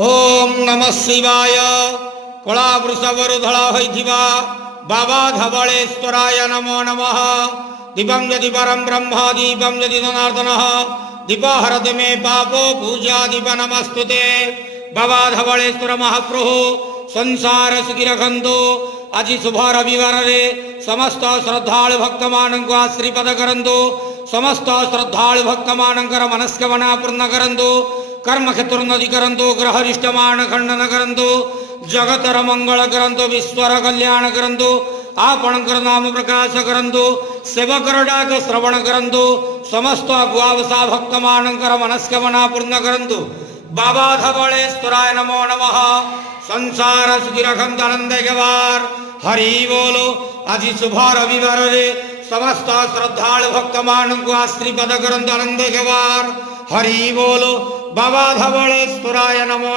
ओम नमः शिवाय। कला वृषभरु धड़ा होइथिबा बाबा धवलेश्वराय नमो नमः। दीपं यदि परम ब्रह्म दीपं यदि जनार्दनः दीपहरति मे पापो पूजा दीप नमस्तुते। बाबा धवलेश्वर महाप्रभु संसार सुखी रखंतु। आज शुभ रविवार रे समस्त श्रद्धालु भक्त मानक आश्रीपद करंतु। समस्त श्रद्धालु भक्त मानकर मनस्कामना पूर्ण करंतु। कर्म क्षेत्रोन्नति करंतु। ग्रहरिष्टमान खंडन करंतु। जगतर मंगल करंतु। विश्वर कल्याण करंतु। आपणकर नाम प्रकाश करंतु। सेवकर डाक श्रवण करंतु। समस्त गुआवसा भक्त मानकर मनस्कामना पूर्ण करंतु। बाबा धवलेश्वराय नमो नमः। संसार सुखी रखंतु आनंद गवार। हरि बोलो। आज शुभ रविवार रे समस्त श्रद्धालु भक्त मानक आश्रीपद करंतु आनंद गवार। हरि बोलो। बाबा धवलेश्वराय नमो।